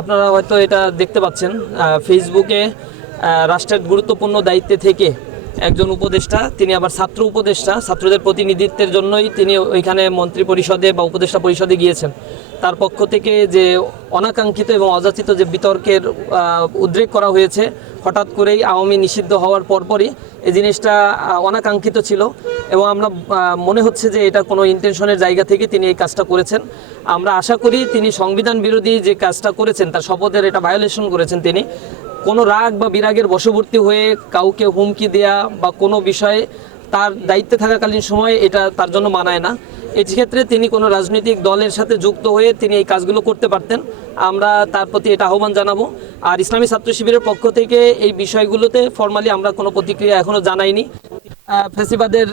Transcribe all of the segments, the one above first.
আপনারা হয়তো এটা দেখতে পাচ্ছেন ফেসবুকে রাষ্ট্রের গুরুত্বপূর্ণ দায়িত্বে থেকে একজন উপদেষ্টা, তিনি আবার ছাত্র উপদেষ্টা, ছাত্রদের প্রতিনিধিত্বের জন্যই তিনি ওইখানে মন্ত্রী পরিষদে বা উপদেষ্টা পরিষদে গিয়েছেন। তার পক্ষ থেকে যে অনাকাঙ্ক্ষিত এবং অযাচিত যে বিতর্কের উদ্রেক করা হয়েছে, হঠাৎ করেই আওয়ামী নিষিদ্ধ হওয়ার পরপরই এই জিনিসটা অনাকাঙ্ক্ষিত ছিল এবং আমরা মনে হচ্ছে যে এটা কোনো ইন্টেনশনের জায়গা থেকে তিনি এই কাজটা করেছেন। আমরা আশা করি তিনি সংবিধান বিরোধী যে কাজটা করেছেন, তার শপথের এটা ভায়োলেশন করেছেন তিনি। কোনো রাগ বা বিরাগের বশবর্তী হয়ে কাউকে হুমকি দেয়া বা কোনো বিষয়ে তার দায়িত্বে থাকাকালীন সময়ে এটা তার জন্য মানায় না। এই ক্ষেত্রে তিনি কোনো রাজনৈতিক দলের সাথে যুক্ত হয়ে তিনি এই কাজগুলো করতে পারতেন। আমরা তার প্রতি এটা আহ্বান জানাব। আর ইসলামী ছাত্র শিবিরের পক্ষ থেকে এই বিষয়গুলোতে ফর্মালি আমরা কোনো প্রতিক্রিয়া এখনও জানাইনি। ফ্যাসিবাদের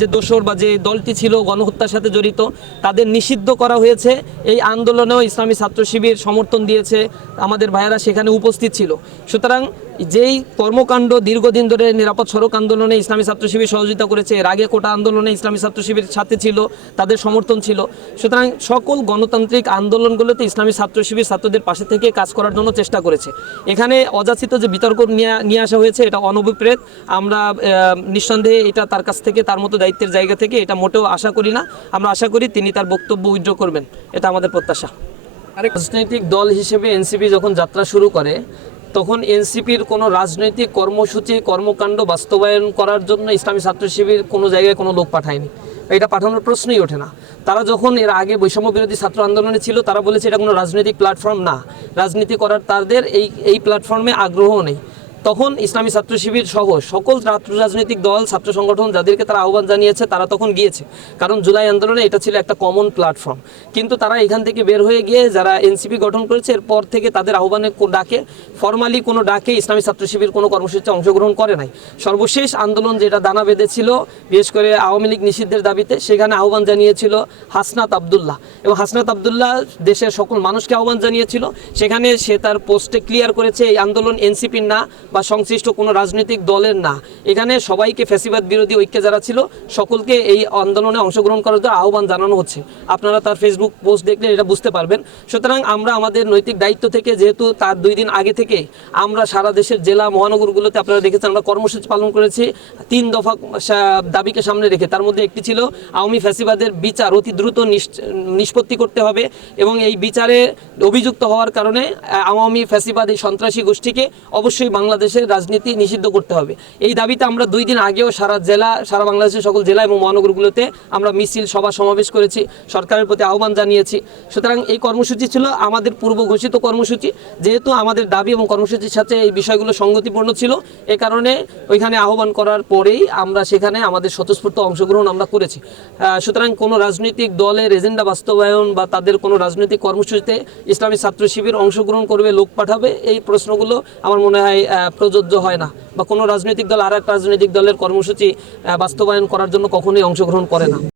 যে দোসর বা যে দলটি ছিল, গণহত্যার সাথে জড়িত, তাদের নিষিদ্ধ করা হয়েছে। এই আন্দোলনেও ইসলামী ছাত্র শিবির সমর্থন দিয়েছে। আমাদের ভাইয়েরা সেখানে উপস্থিত ছিল। সুতরাং যেই কর্মকাণ্ড দীর্ঘদিন ধরে নিরাপদ সড়ক আন্দোলনে ইসলামী ছাত্র শিবির সহযোগিতা করেছে, এর আগে কোটা আন্দোলনে ইসলামী ছাত্র শিবির সাথে ছিল, তাদের সমর্থন ছিল। সুতরাং সকল গণতান্ত্রিক আন্দোলনগুলোতে ইসলামী ছাত্র শিবির ছাত্রদের পাশে থেকে কাজ করার জন্য চেষ্টা করেছে। এখানে অযাচিত যে বিতর্ক নিয়ে আসা হয়েছে, এটা অনভিপ্রেত। আমরা নিঃসন্দেহে এটা তার কাছ থেকে, তার মতো দায়িত্বের জায়গা থেকে এটা মোটেও আশা করি না। আমরা আশা করি তিনি তার বক্তব্য উইথড্র করবেন। এটা আমাদের প্রত্যাশা। রাজনৈতিক দল হিসেবে এনসিপি যখন যাত্রা শুরু করে তখন এনসিপির কোনো রাজনৈতিক কর্মসূচি, কর্মকাণ্ড বাস্তবায়ন করার জন্য ইসলামী ছাত্র শিবির কোনো জায়গায় কোনো লোক পাঠায়নি। এটা পাঠানোর প্রশ্নই ওঠে না। তারা যখন এর আগে বৈষম্য বিরোধী ছাত্র আন্দোলনে ছিল, তারা বলেছে এটা কোনো রাজনৈতিক প্ল্যাটফর্ম না। রাজনীতি করার তাদের এই এই প্ল্যাটফর্মে আগ্রহ নেই। তখন ইসলামী ছাত্র শিবির সহ সকল ছাত্র রাজনৈতিক দল, ছাত্র সংগঠন যাদেরকে তারা আহ্বান জানিয়েছে, তারা তখন গিয়েছে। কারণ জুলাই আন্দোলনে এটা ছিল একটা কমন প্ল্যাটফর্ম কিন্তু তারা এখান থেকে বের হয়ে গিয়ে যারা এনসিপি গঠন করেছে, এরপর থেকে তাদের আহ্বানে ডাকে। ফর্মালি কোনো ডাকে ইসলামী ছাত্র শিবির কোনো কর্মসূচিতে অংশগ্রহণ করে নাই। সর্বশেষ আন্দোলন যেটা দানা বেঁধেছিল, বিশেষ করে আওয়ামী লীগ নিষিদ্ধের দাবিতে, সেখানে আহ্বান জানিয়েছিল হাসনাত আবদুল্লাহ। এবং হাসনাত আবদুল্লাহ দেশের সকল মানুষকে আহ্বান জানিয়েছিল। সেখানে সে তার পোস্টে ক্লিয়ার করেছে, এই আন্দোলন এনসিপির না বা সংশ্লিষ্ট কোনো রাজনৈতিক দলের না। এখানে সবাইকে ফ্যাসিবাদ বিরোধী ঐক্যে যারা ছিল, সকলকে এই আন্দোলনে অংশগ্রহণ করার জন্য আহ্বান জানানো হচ্ছে। আপনারা তার ফেসবুক পোস্ট দেখলে এটা বুঝতে পারবেন। সুতরাং আমরা আমাদের নৈতিক দায়িত্ব থেকে, যেহেতু তার দুই দিন আগে থেকে আমরা সারা দেশের জেলা মহানগরগুলোতে আপনারা দেখেছেন, আমরা কর্মসূচি পালন করেছি। তিন দফা দাবিকে সামনে রেখে, তার মধ্যে একটি ছিল আওয়ামী ফ্যাসিবাদের বিচার অতি দ্রুত নিষ্পত্তি করতে হবে এবং এই বিচারে অভিযুক্ত হওয়ার কারণে আওয়ামী ফ্যাসিবাদ এই সন্ত্রাসী গোষ্ঠীকে অবশ্যই বাংলাদেশের রাজনীতি নিষিদ্ধ করতে হবে। এই দাবিতে আমরা দুই দিন আগেও সারা জেলা, সারা বাংলাদেশের সকল জেলা এবং মহানগরগুলোতে আমরা মিছিল, সভা সমাবেশ করেছি, সরকারের প্রতি আহ্বান জানিয়েছি। সুতরাং এই কর্মসূচি ছিল আমাদের পূর্ব ঘোষিত কর্মসূচি। যেহেতু আমাদের দাবি এবং কর্মসূচির সাথে এই বিষয়গুলো সঙ্গতিপূর্ণ ছিল, এ কারণে ওইখানে আহ্বান করার পরেই আমরা সেখানে আমাদের স্বতঃস্ফূর্ত অংশগ্রহণ আমরা করেছি। সুতরাং কোনো রাজনৈতিক দলের এজেন্ডা বাস্তবায়ন বা তাদের কোনো রাজনৈতিক কর্মসূচিতে ইসলামী ছাত্র শিবির অংশগ্রহণ করবে, লোক পাঠাবে, এই প্রশ্নগুলো আমার মনে হয় প্রযোজ্য হয় না বা কোনো রাজনৈতিক দল আর রাজনৈতিক দলের কর্মসূচি বাস্তবায়ন করার জন্য কখনোই অংশগ্রহণ করে না।